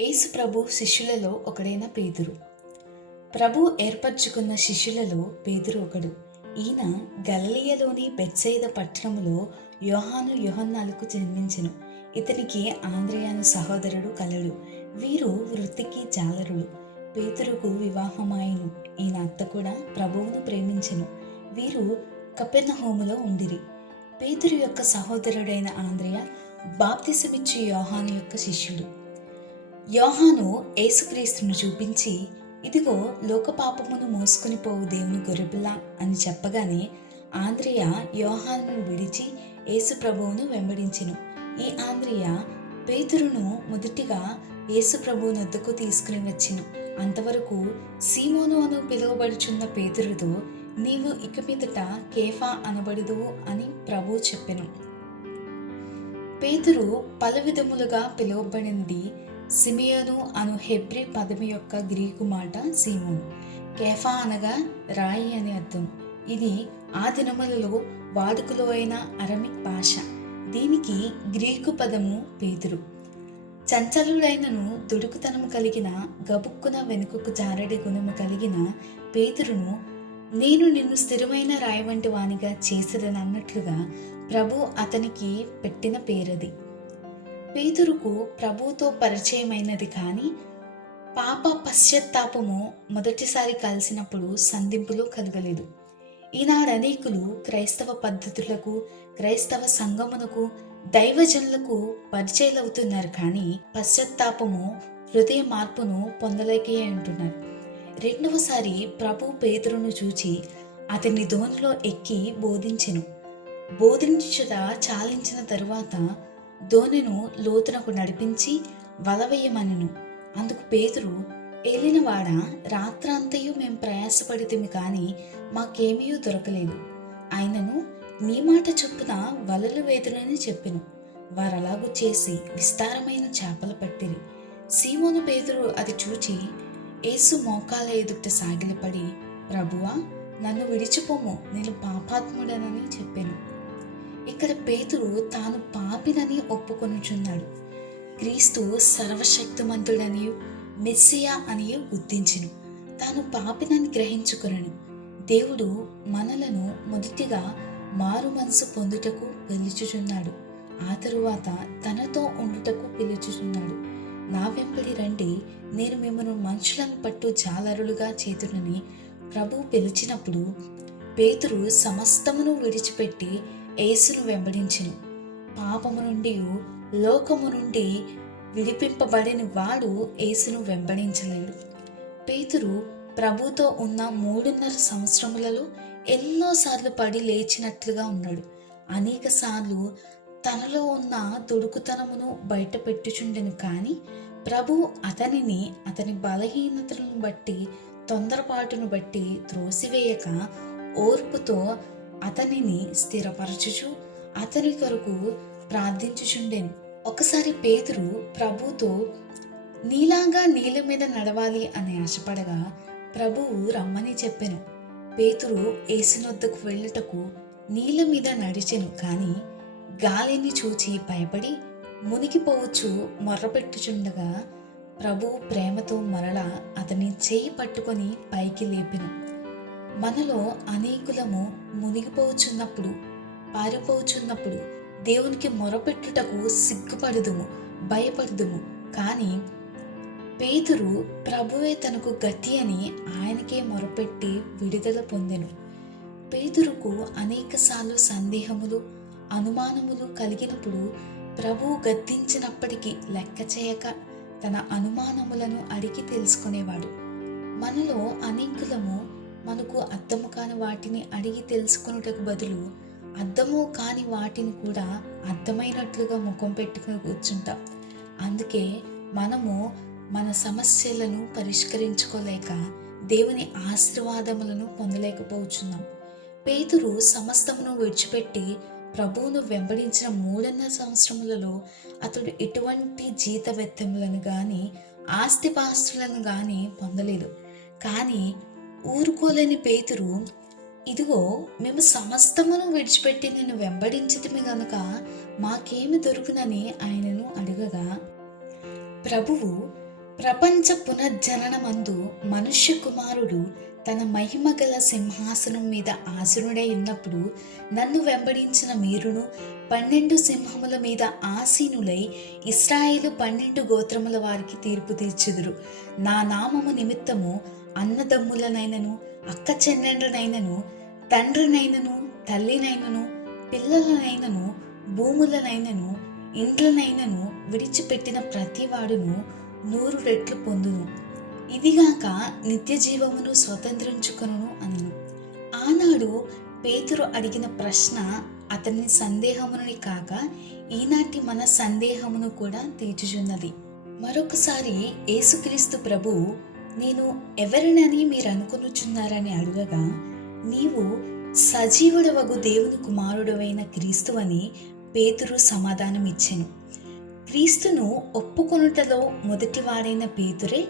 యేసు ప్రభు శిష్యులలో ఒకడైన పేదురు ప్రభు ఏర్పరచుకున్న శిష్యులలో పేదురు ఒకడు. ఈయన గలలియలోని బెత్సైద పట్టణములో యోహాను యోహన్నాలకు జన్మించెను. ఇతనికి ఆంధ్రయాను సహోదరుడు కలడు. వీరు వృత్తికి జాలరుడు పేతురుకు వివాహమాయను. ఈయన అత్త కూడా ప్రభువును ప్రేమించెను. వీరు కపెర్ణ హోములో ఉండిరి. పేతురు యొక్క సహోదరుడైన ఆంధ్రయ బాప్తిసమిచ్చి యోహాను యొక్క శిష్యుడు. యోహాను యేసుక్రీస్తును చూపించి ఇదిగో లోకపాపమును మోసుకుని పోవు దేవుని గొర్రెపిల్ల అని చెప్పగానే ఆంద్రియ యోహాను విడిచి యేసు ప్రభువును వెంబడించెను. ఈ ఆంద్రియ పేతురును మొదటిగా యేసు ప్రభువు నొద్దకు తీసుకుని వచ్చెను అంతవరకు సీమోను అను పిలువబడుచున్న పేతురుతో నీవు ఇక మీదట కేఫా అనబడుదువు అని ప్రభు చెప్పెను. పేతురు పలు విధములుగా పిలువబడింది. సిమియోను అను హెబ్రి పదవి యొక్క గ్రీకు మాట సీమోన్. కేఫా అనగా రాయి అని అర్థం. ఇది ఆ దినములలో వాడుకలో అయిన అరమిక్ భాష. దీనికి గ్రీకు పదము పేతురు. చంచలుడైనను దుడుకుతనము కలిగిన గబుక్కున వెనుకకు జారడి గుణము కలిగిన పేతురును నేను నిన్ను స్థిరమైన రాయి వంటి వానిగా చేసేదనన్నట్లుగా ప్రభు అతనికి పెట్టిన పేరది. పేతురుకు ప్రభువుతో పరిచయమైనది కానీ పాప పశ్చాత్తాపము మొదటిసారి కలిసినప్పుడు సంధింపులు కలగలేదు. ఈనాడు అనేకులు క్రైస్తవ పద్ధతులకు క్రైస్తవ సంగమునకు దైవజనులకు పరిచయలవుతున్నారు కానీ పశ్చాత్తాపము హృదయ మార్పును పొందలేకే అంటున్నారు. రెండవసారి ప్రభు పేతురును చూచి అతని ధోనిలో ఎక్కి బోధించెను. బోధించుట చాలించిన తరువాత దోణెను లోతునకు నడిపించి వలవేయమనెను అందుకు పేతురు ఏలినవాడ రాత్రంతయు మేము ప్రయాసపడితిమి కానీ మాకేమీ దొరకలేదు. ఆయనను నీ మాట చొప్పున వలలు వేదులని చెప్పెను. వారలాగు చేసి విస్తారమైన చేపలు పట్టిరి. సీమోను పేదరు అది చూచి ఏసు మోకాల ఎదుట సాగిలపడి ప్రభువా నన్ను విడిచిపోము నేను పాపాత్ముడనని చెప్పాను. ఇక్కడ పేతురు తాను పాపినని ఒప్పుకొనుచున్నాడు. క్రీస్తు సర్వశక్తిమంతుడని మెస్సియా అని గుర్తించను. తాను పాపినని గ్రహించుకొనను. దేవుడు మనలను మొదటిగా మారు మనసు పొందుటకు పిలుచుచున్నాడు. ఆ తరువాత తనతో ఉండుటకు పిలుచుచున్నాడు. నా వెంబడి రండి నేను మిమ్మల్ని మనుషులను పట్టు జాలరులుగా చేతునని ప్రభు పిలిచినప్పుడు పేతురు సమస్తమును విడిచిపెట్టి యేసును వెంబడించును. పాపము నుండి లోకము నుండి విడిపింపబడిన వాడు యేసును వెంబడించలేడు. పేతురు ప్రభుతో ఉన్న మూడున్నర సంవత్సరములలో ఎన్నోసార్లు పడి లేచినట్లుగా ఉన్నాడు. అనేక సార్లు తనలో ఉన్న దుడుకుతనమును బయటపెట్టుచుండెను కానీ ప్రభు అతనిని అతని బలహీనతలను బట్టి తొందరపాటును బట్టి త్రోసివేయక ఓర్పుతో అతనిని స్థిరపరచుచు అతని కొరకు ప్రార్థించుచుండెను. ఒకసారి పేతురు ప్రభుతో నీలాగా నీళ్ళ మీద నడవాలి అని ఆశపడగా ప్రభువు రమ్మని చెప్పెను. పేతురు ఏసునొద్దకు వెళ్ళుటకు నీళ్ళ మీద నడిచెను కానీ గాలిని చూచి భయపడి మునిగిపోవచ్చు మొర్రపెట్టుచుండగా ప్రభు ప్రేమతో మరలా అతని చేయి పట్టుకొని పైకి లేపెను. మనలో అనేకులము మునిగిపోచున్నప్పుడు పారిపోచున్నప్పుడు దేవునికి మొరపెట్టుటకు సిగ్గుపడుదుము భయపడుదుము. కానీ పేతురు ప్రభువే తనకు గతి అని ఆయనకే మొరపెట్టి విడుదల పొందెను. పేతురుకు అనేకసార్లు సందేహములు అనుమానములు కలిగినప్పుడు ప్రభువు గద్దించినప్పటికీ లెక్క చేయక తన అనుమానములను అడిగి తెలుసుకునేవాడు. మనలో అనేకులము మనకు అర్థము కాని వాటిని అడిగి తెలుసుకొనుటకు బదులు అర్థము కాని వాటిని కూడా అర్థమైనట్లుగా ముఖం పెట్టుకుని కూర్చుంటాం. అందుకే మనము మన సమస్యలను పరిష్కరించుకోలేక దేవుని ఆశీర్వాదములను పొందలేకపోతున్నాం పేతురు సమస్తమును విడిచిపెట్టి ప్రభువును వెంబడించిన మూడున్నర సంవత్సరములలో అతడు ఎటువంటి జీతవెత్తములను కానీ ఆస్తిపాస్తులను కానీ పొందలేదు. కానీ ఊరుకోలేని పేతురు ఇదిగో మేము సమస్తమును విడిచిపెట్టి నిన్ను వెంబడించితిమి గనుక మాకేమి దొరుకునని ఆయనను అడగగా ప్రభువు ప్రపంచ పునర్జననమందు మనుష్య కుమారుడు తన మహిమ గల సింహాసనం మీద ఆసనుడై ఉన్నప్పుడు నన్ను వెంబడించిన మీరును పన్నెండు సింహముల మీద ఆసీనులై ఇస్రాయిలు పన్నెండు గోత్రముల వారికి తీర్పు తీర్చుదురు. నా నామము నిమిత్తము అన్నదమ్ములనైనను అక్క చెల్లెండ్రనైనను తండ్రినైనను తల్లినైనను పిల్లలనైనను భూములనైనను ఇండ్లనైనను విడిచిపెట్టిన ప్రతివాడును నూరు రెట్లు పొందును. ఇదిగాక నిత్య జీవమును స్వతంత్రించుకును అనను. ఆనాడు పేతురు అడిగిన ప్రశ్న అతని సందేహమునని కాక ఈనాటి మన సందేహమును కూడా తీర్చుచున్నది. మరొకసారి యేసుక్రీస్తు ప్రభు నేను ఎవరినని మీరు అనుకొనుచున్నారని అడుగగా నీవు సజీవుడవగు దేవుని కుమారుడవైన క్రీస్తు అని పేతురు సమాధానం ఇచ్చాను క్రీస్తును ఒప్పుకొనుటలో మొదటివాడైన పేతురే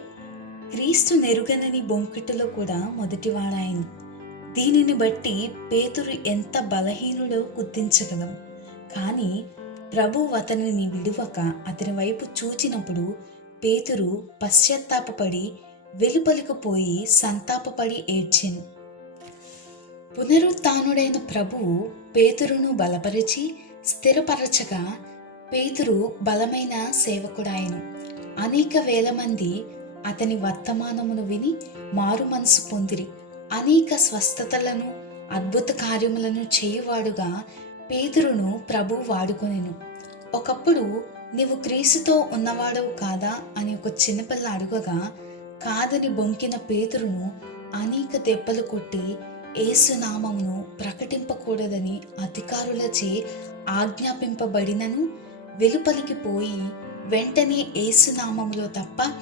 క్రీస్తు నెరుగనని బొంకిటలో కూడా మొదటివాడాయను. దీనిని బట్టి పేతురు ఎంత బలహీనుడో గుర్తించగలం. కానీ ప్రభు అతనిని విడువక అతని వైపు చూచినప్పుడు పేతురు పశ్చాత్తాపపడి వెలుపలికి పోయి సంతాపపడి ఏడ్చెను. పునరుత్డైన ప్రభువు పేతురును బలపరిచి స్థిరపరచగా పేతురు బలమైన సేవకుడాయను. అనేక వేల మంది అతని వర్తమానమును విని మారు మనసు పొందిరి. అనేక స్వస్థతలను అద్భుత కార్యములను చేయువాడుగా పేతురును ప్రభు వాడుకొనెను. ఒకప్పుడు నీవు క్రీస్తుతో ఉన్నవాడవు కాదా అని ఒక చిన్నపిల్ల అడుగగా కాదని బొంకిన పేతురును అనేక దెబ్బలు కొట్టి ఏసునామమును ప్రకటింపకూడదని అధికారులచే ఆజ్ఞాపింపబడినను వెలుపలికి పోయి వెంటనే ఏసునామములో తప్ప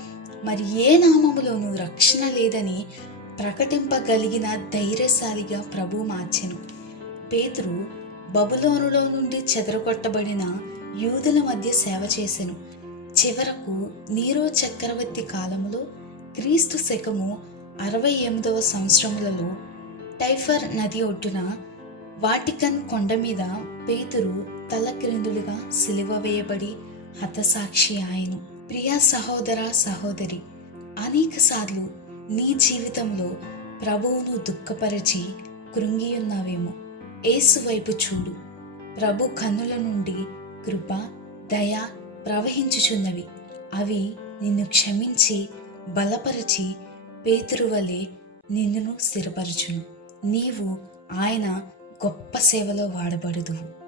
మరి ఏ నామములోనూ రక్షణ లేదని ప్రకటింపగలిగిన ధైర్యశాలిగా ప్రభు మార్చెను. పేతురు బబులోనులో నుండి చెదరగొట్టబడిన యూదుల మధ్య సేవ చేసెను. చివరకు నీరో చక్రవర్తి కాలంలో క్రీస్తు శకము అరవై ఎనిమిదవ సంవత్సరములలో టైఫర్ నది ఒడ్డున వాటికన్ కొండ మీద పేతురు తలక్రిందులుగా సిలువ వేయబడి హతసాక్షి ఆయను. ప్రియా సహోదర సహోదరి అనేకసార్లు నీ జీవితంలో ప్రభువును దుఃఖపరచి కృంగియున్నావేమో. ఏసు వైపు చూడు. ప్రభు కన్నుల నుండి కృప దయ ప్రవహించుచున్నవి. అవి నిన్ను క్షమించి బలపరిచి పేతురువలే నిన్నును స్థిరపరచును. నీవు ఆయన గొప్ప సేవలో వాడబడుదువు.